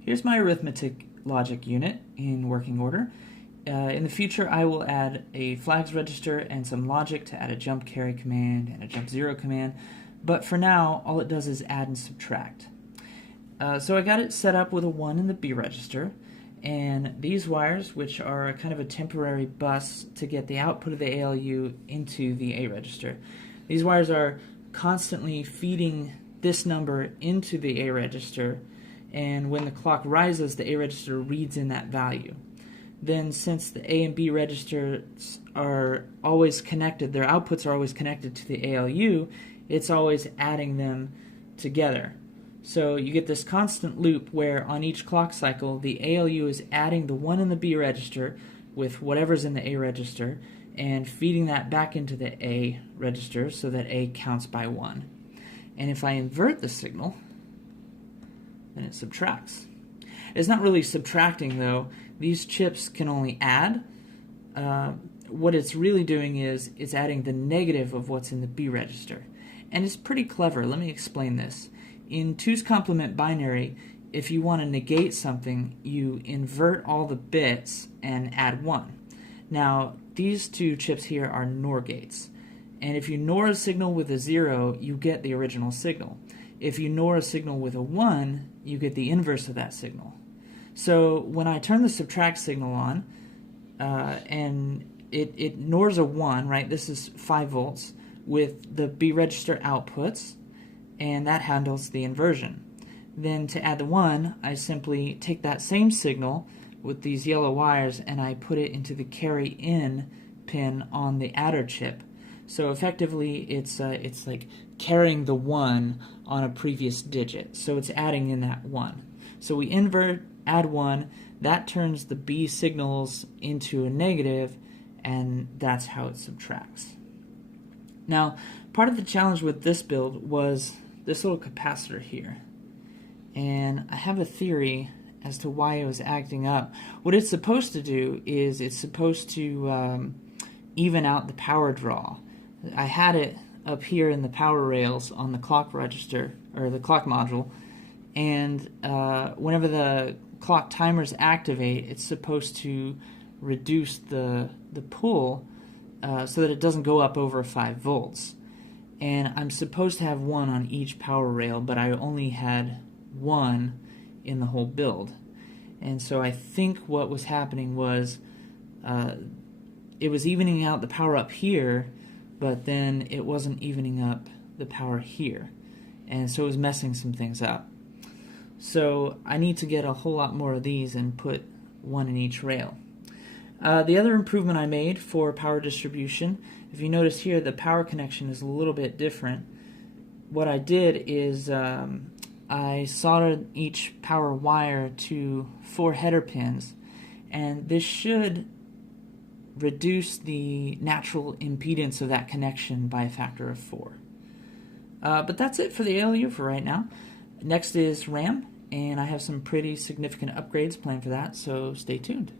Here's my arithmetic logic unit in working order. In the future, I will add a flags register and some logic to add a jump carry command and a jump zero command, but for now, all it does is add and subtract. So I got it set up with a 1 in the B register, and these wires, which are kind of a temporary bus to get the output of the ALU into the A register. These wires are constantly feeding this number into the A register, and when the clock rises, the A register reads in that value. Then, since the A and B registers are always connected, their outputs are always connected to the ALU, it's always adding them together. So you get this constant loop where on each clock cycle, the ALU is adding the 1 in the B register with whatever's in the A register and feeding that back into the A register so that A counts by 1. And if I invert the signal, then it subtracts. It's not really subtracting though. These chips can only add. What it's really doing is it's adding the negative of what's in the B register. And it's pretty clever. Let me explain this. In 2's complement binary, if you want to negate something, you invert all the bits and add 1. Now, these two chips here are NOR gates. And if you NOR a signal with a 0, you get the original signal. If you NOR a signal with a 1, you get the inverse of that signal. So when I turn the subtract signal on, and it NORs a 1, right? This is 5 volts with the B register outputs, and that handles the inversion. Then to add the 1, I simply take that same signal with these yellow wires and I put it into the carry in pin on the adder chip. So effectively it's like carrying the 1 on a previous digit. So it's adding in that 1. So we invert, add 1, that turns the B signals into a negative, and that's how it subtracts. Now, part of the challenge with this build was this little capacitor here. And I have a theory as to why it was acting up. What it's supposed to do is it's supposed to even out the power draw. I had it up here in the power rails on the clock register, or the clock module, and whenever the clock timers activate, it's supposed to reduce the pull so that it doesn't go up over 5 volts. And I'm supposed to have 1 on each power rail, but I only had 1 in the whole build. And so I think what was happening was it was evening out the power up here, but then it wasn't evening up the power here. And so it was messing some things up. So I need to get a whole lot more of these and put 1 in each rail. The other improvement I made for power distribution, if you notice here, the power connection is a little bit different. What I did is I soldered each power wire to 4 header pins, and this should reduce the natural impedance of that connection by a factor of 4. But that's it for the ALU for right now. Next is RAM, and I have some pretty significant upgrades planned for that, so stay tuned.